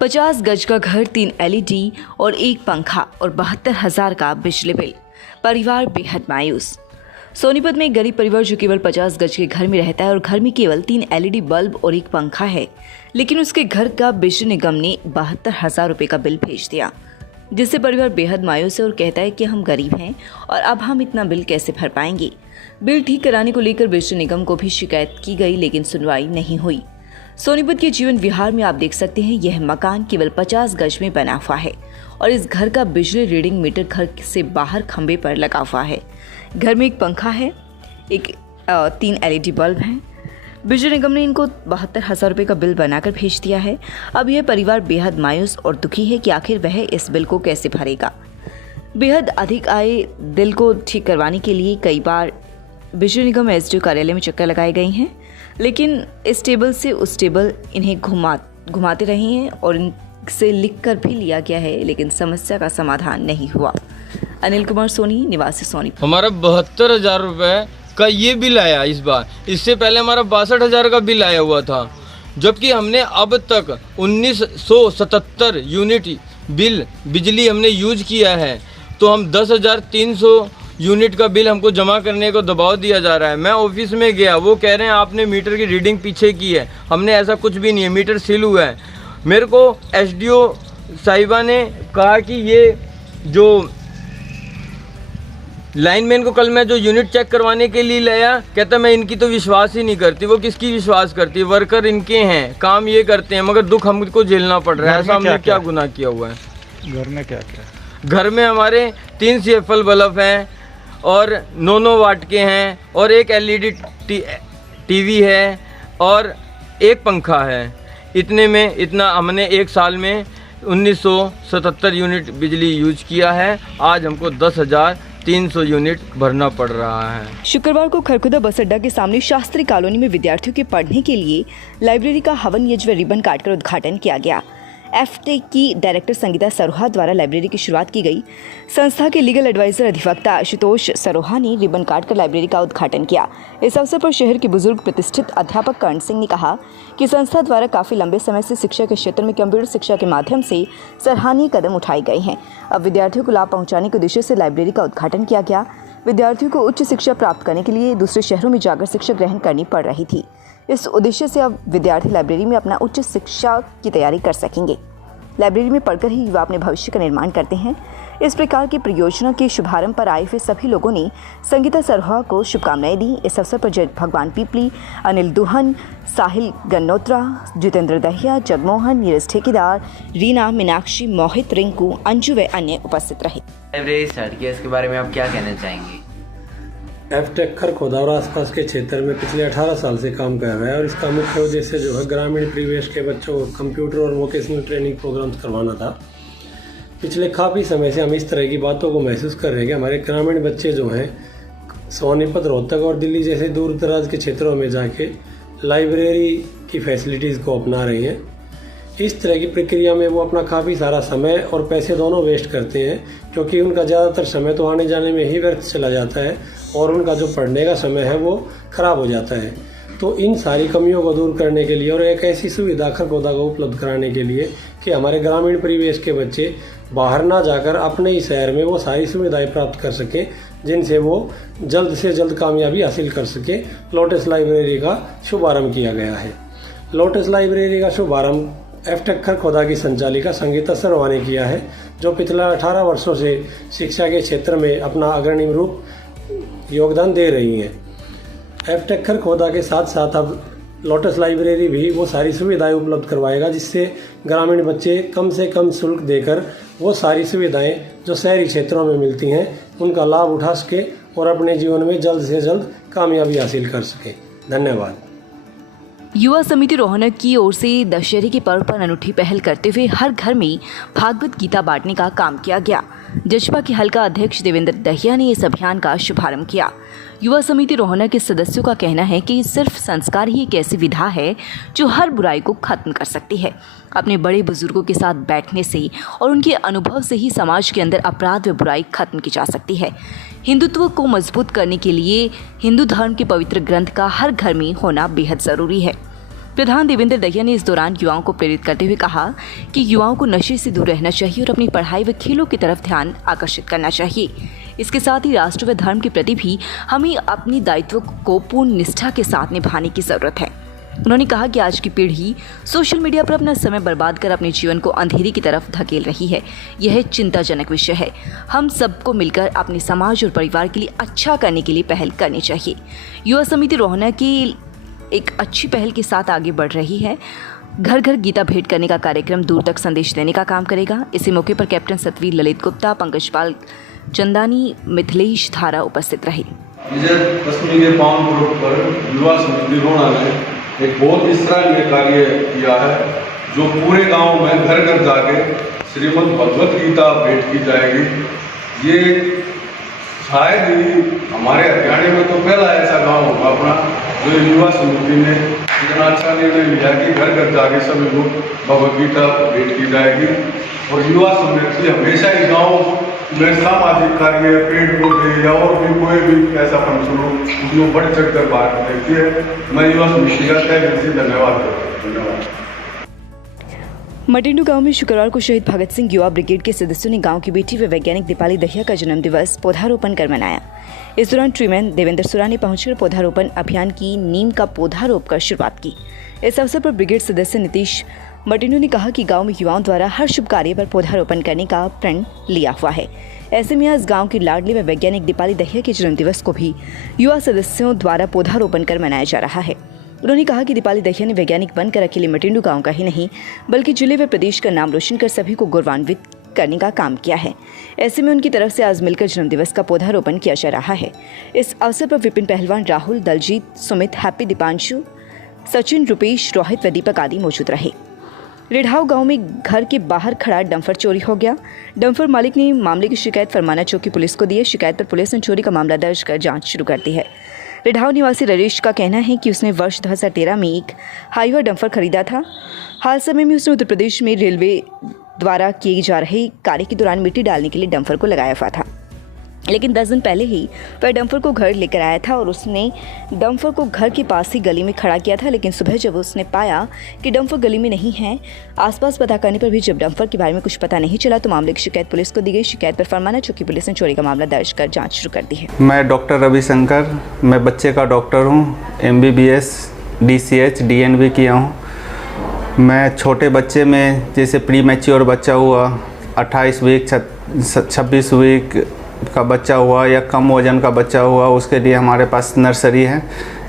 50 गज का घर, 3 LED और 1 पंखा और 72,000 का बिजली बिल। परिवार बेहद मायूस। सोनीपत में एक गरीब परिवार जो केवल 50 गज के घर में रहता है और घर में केवल 3 LED बल्ब और 1 पंखा है, लेकिन उसके घर का बिजली निगम ने 72,000 रुपये का बिल भेज दिया, जिससे परिवार बेहद मायूस है और कहता है कि हम गरीब हैं और अब हम इतना बिल कैसे भर पाएंगे। बिल ठीक कराने को लेकर बिजली निगम को भी शिकायत की गई, लेकिन सुनवाई नहीं हुई। सोनीपत के जीवन विहार में आप देख सकते हैं, यह मकान केवल 50 गज में बना हुआ है और इस घर का बिजली रीडिंग मीटर घर से बाहर खंबे पर लगा हुआ है। घर में 1 पंखा है, 3 LED बल्ब हैं। बिजली निगम ने इनको 72,000 रुपये का बिल बनाकर भेज दिया है। अब यह परिवार बेहद मायूस और दुखी है कि आखिर वह इस बिल को कैसे भरेगा। बेहद अधिक आय बिल को ठीक करवाने के लिए कई बार बिजली निगम SDO कार्यालय में चक्कर लगाए गए हैं, लेकिन इस टेबल से उस टेबल इन्हें घुमाते रहे हैं और इनसे लिख कर भी लिया गया है, लेकिन समस्या का समाधान नहीं हुआ। अनिल कुमार सोनी, निवासी सोनीपत। हमारा 72,000 रुपये का ये बिल आया इस बार। इससे पहले हमारा 62,000 का बिल आया हुआ था, जबकि हमने अब तक 1977 यूनिट बिल बिजली हमने यूज किया है, तो हम 10,300 यूनिट का बिल हमको जमा करने को दबाव दिया जा रहा है। मैं ऑफिस में गया, वो कह रहे हैं आपने मीटर की रीडिंग पीछे की है। हमने ऐसा कुछ भी नहीं है, मीटर सील हुआ है। मेरे को SDO साहिबा ने कहा कि ये जो लाइनमैन को कल मैं जो यूनिट चेक करवाने के लिए लाया, कहता मैं इनकी तो विश्वास ही नहीं करती। वो किसकी विश्वास करती है? वर्कर इनके हैं, काम ये करते हैं, मगर दुख हमको झेलना पड़ रहा है। ऐसा हमने क्या गुनाह किया हुआ है? घर में क्या क्या? घर में हमारे 3 CFL बल्ब हैं और 9 वाट के हैं और 1 LED TV है और 1 पंखा है। इतने में इतना हमने 1 साल में 1977 यूनिट बिजली यूज किया है। आज हमको 10,300 यूनिट भरना पड़ रहा है। शुक्रवार को खरखुदा बस अड्डा के सामने शास्त्री कॉलोनी में विद्यार्थियों के पढ़ने के लिए लाइब्रेरी का हवन यज्ञ व रिबन काटकर उद्घाटन किया गया। FTech की डायरेक्टर संगीता सरोहा द्वारा लाइब्रेरी की शुरुआत की गई। संस्था के लीगल एडवाइजर अधिवक्ता आशुतोष सरोहा ने रिबन काटकर लाइब्रेरी का उद्घाटन किया। इस अवसर पर शहर के बुजुर्ग प्रतिष्ठित अध्यापक कर्ण सिंह ने कहा कि संस्था द्वारा काफी लंबे समय से शिक्षा के क्षेत्र में कंप्यूटर शिक्षा के माध्यम से सराहनीय कदम उठाए गए हैं। अब विद्यार्थियों को लाभ पहुँचाने के उद्देश्य से लाइब्रेरी का उद्घाटन किया गया। विद्यार्थियों को उच्च शिक्षा प्राप्त करने के लिए दूसरे शहरों में जाकर शिक्षा ग्रहण करनी पड़ रही थी। इस उद्देश्य से अब विद्यार्थी लाइब्रेरी में अपना उच्च शिक्षा की तैयारी कर सकेंगे। लाइब्रेरी में पढ़कर ही युवा अपने भविष्य का निर्माण करते हैं। इस प्रकार की परियोजना के शुभारंभ पर आए हुए सभी लोगों ने संगीता सरोहा को शुभकामनाएं दी। इस अवसर पर जय भगवान पीपली, अनिल दुहन, साहिल गन्नोत्रा, जितेंद्र दहिया, जगमोहन, नीरज ठेकेदार, रीना, मीनाक्षी, मोहित, रिंकू, अंजू व अन्य उपस्थित रहे। लाइब्रेरी स्टार्ट किया, इसके बारे में आप क्या कहना चाहेंगे? FTech खरखुदा और आसपास के क्षेत्र में पिछले 18 साल से काम कर रहा है और इसका मुख्य उद्देश्य जो है ग्रामीण परिवेश के बच्चों को कंप्यूटर और वोकेशनल ट्रेनिंग प्रोग्राम्स करवाना था। पिछले काफ़ी समय से हम इस तरह की बातों को महसूस कर रहे हैं कि हमारे ग्रामीण बच्चे जो हैं सोनीपत, रोहतक और दिल्ली जैसे दूर दराज के क्षेत्रों में जाके लाइब्रेरी की फैसिलिटीज़ को अपना रहे हैं। इस तरह की प्रक्रिया में वो अपना काफ़ी सारा समय और पैसे दोनों वेस्ट करते हैं, क्योंकि उनका ज़्यादातर समय तो आने जाने में ही व्यर्थ चला जाता है और उनका जो पढ़ने का समय है वो ख़राब हो जाता है। तो इन सारी कमियों को दूर करने के लिए और एक ऐसी सुविधा खरखुदा को उपलब्ध कराने के लिए कि हमारे ग्रामीण परिवेश के बच्चे बाहर ना जाकर अपने ही शहर में वो सारी सुविधाएं प्राप्त कर सकें, जिनसे वो जल्द से जल्द कामयाबी हासिल कर सकें, लोटस लाइब्रेरी का शुभारम्भ किया गया है। लोटस लाइब्रेरी का शुभारम्भ FTech खरखुदा की संचालिका संगीता सरोहा ने किया है, जो पिछले 18 वर्षों से शिक्षा के क्षेत्र में अपना अग्रणी रूप योगदान दे रही हैं। FTech खरखुदा के साथ साथ अब लोटस लाइब्रेरी भी वो सारी सुविधाएं उपलब्ध करवाएगा, जिससे ग्रामीण बच्चे कम से कम शुल्क देकर वो सारी सुविधाएं जो शहरी क्षेत्रों में मिलती हैं उनका लाभ उठा सके और अपने जीवन में जल्द से जल्द कामयाबी हासिल कर सके। धन्यवाद। युवा समिति रोहनक की ओर से दशहरे के पर्व पर अनूठी पहल करते हुए हर घर में भागवत गीता बांटने का काम किया गया। जसपा के हल्का अध्यक्ष देवेंद्र दहिया ने इस अभियान का शुभारंभ किया। युवा समिति रोहनक के सदस्यों का कहना है कि सिर्फ संस्कार ही एक ऐसी विधा है जो हर बुराई को खत्म कर सकती है। अपने बड़े बुजुर्गों के साथ बैठने से और उनके अनुभव से ही समाज के अंदर अपराध व बुराई खत्म की जा सकती है। हिंदुत्व को मजबूत करने के लिए हिंदू धर्म के पवित्र ग्रंथ का हर घर में होना बेहद ज़रूरी है। प्रधान देवेंद्र दहिया ने इस दौरान युवाओं को प्रेरित करते हुए कहा कि युवाओं को नशे से दूर रहना चाहिए और अपनी पढ़ाई व खेलों की तरफ ध्यान आकर्षित करना चाहिए। इसके साथ ही राष्ट्र व धर्म के प्रति भी हमें अपनी दायित्व को पूर्ण निष्ठा के साथ निभाने की जरूरत है। उन्होंने कहा कि आज की पीढ़ी सोशल मीडिया पर अपना समय बर्बाद कर अपने जीवन को अंधेरी की तरफ धकेल रही है। यह चिंताजनक विषय है। हम सबको मिलकर अपने समाज और परिवार के लिए अच्छा करने के लिए पहल करनी चाहिए। युवा समिति रोहना की एक अच्छी पहल के साथ आगे बढ़ रही है। घर घर गीता भेंट करने का कार्यक्रम दूर तक संदेश देने का काम करेगा। इसी मौके पर कैप्टन सतवीर ललित गुप्ता, पंकज पाल चंदानी, मिथिलेश धारा उपस्थित रहे। विजय दशमी के पावन पर्व पर युवा समिति रोहना ने एक बहुत ही सराहनीय कार्य किया है, जो पूरे गांव में घर घर जाके श्रीमद् भगवत गीता भेंट की जाएगी। ये शायद ही हमारे हरियाणा में तो पहला ऐसा गांव होगा अपना जो युवा समिति ने इतना अच्छा निर्णय लिया कि घर घर जाके सभी लोग भगवत गीता भेंट की जाएगी। और युवा समिति हमेशा ही गांव में सामाजिक कार्य, पेड़ पौधे या और भी कोई भी ऐसा फंक्शन हो उसमें बढ़ चढ़ कर भाग लेती है। मैं युवा समिति का तहे दिल से धन्यवाद करता हूँ। धन्यवाद। मटेंडू गांव में शुक्रवार को शहीद भगत सिंह युवा ब्रिगेड के सदस्यों ने गांव की बेटी व वैज्ञानिक दीपाली दहिया का जन्मदिवस पौधारोपण कर मनाया। इस दौरान ट्रीमैन देवेंद्र सुरानी पहुंचकर पौधारोपण अभियान की नीम का पौधा रोपकर शुरुआत की। इस अवसर पर ब्रिगेड सदस्य नीतीश मटेंडू ने कहा कि गांव में युवाओं द्वारा हर शुभ कार्य पर पौधारोपण करने का प्रण लिया हुआ है। ऐसे में आज गांव की लाडली व वैज्ञानिक दीपाली दहिया के जन्मदिवस को भी युवा सदस्यों द्वारा पौधारोपण कर मनाया जा रहा है। उन्होंने कहा कि दीपाली दहिया ने वैज्ञानिक बनकर अकेले मटेंडू गांव का ही नहीं बल्कि जिले व प्रदेश का नाम रोशन कर सभी को गौरवान्वित करने का काम किया है। ऐसे में उनकी तरफ से आज मिलकर जन्मदिवस का पौधारोपण किया जा रहा है। इस अवसर पर विपिन पहलवान, राहुल, दलजीत, सुमित, हैप्पी, दीपांशु, सचिन, रुपेश, रोहित व दीपक आदि मौजूद रहे। रिढ़ाव गांव में घर के बाहर खड़ा डंपर चोरी हो गया। डंपर मालिक ने मामले की शिकायत फरमाना चौकी पुलिस को दी है। शिकायत पर पुलिस ने चोरी का मामला दर्ज कर जांच शुरू कर दी है। रिढ़ाव निवासी नरेश का कहना है कि उसने वर्ष 2013 में एक हाईवा डंपर खरीदा था। हाल समय में उसने उत्तर प्रदेश में रेलवे द्वारा किए जा रहे कार्य के दौरान मिट्टी डालने के लिए डंपर को लगाया हुआ था, लेकिन 10 दिन पहले ही वह डंपर को घर लेकर आया था और उसने डंपर को घर के पास ही गली में खड़ा किया था। लेकिन सुबह जब उसने पाया कि डंपर गली में नहीं है, आसपास पता करने पर भी जब डंपर के बारे में कुछ पता नहीं चला तो मामले की शिकायत पुलिस को दी गई। शिकायत पर फरमाना चौकी पुलिस ने चोरी का मामला दर्ज कर जांच शुरू कर दी है। मैं डॉक्टर रविशंकर, मैं बच्चे का डॉक्टर हूँ। MBBS DCH DNB किया हूँ। मैं छोटे बच्चे में जैसे प्री मैच्योर बच्चा हुआ, 28 वीक 26 वीक का बच्चा हुआ या कम वजन का बच्चा हुआ, उसके लिए हमारे पास नर्सरी है,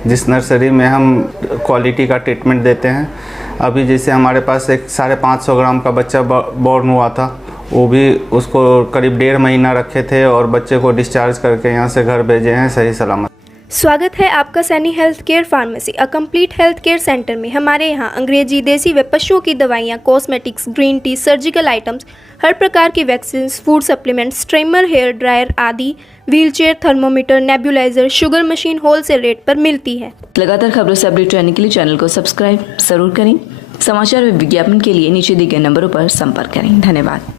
जिस नर्सरी में हम क्वालिटी का ट्रीटमेंट देते हैं। अभी जैसे हमारे पास एक 550 ग्राम का बच्चा बॉर्न हुआ था, वो भी उसको करीब 1.5 महीना रखे थे और बच्चे को डिस्चार्ज करके यहाँ से घर भेजे हैं सही सलामत। स्वागत है आपका Saini health care pharmacy, a complete health care centre में। हमारे यहाँ अंग्रेजी, देसी व पशुओं की दवाइयाँ, cosmetics, green tea, surgical items, हर प्रकार की vaccine, food supplements, trimmer, hair dryer आदि, wheelchair, thermometer, nebuliser, sugar machine wholesale rate पर मिलती है। लगातार खबरों से अपडेट रहने के लिए चैनल को सब्सक्राइब जरूर करें। समाचार व विज्ञापन के लिए नीचे दिए गए नंबरों पर संपर्क करें। धन्यवाद।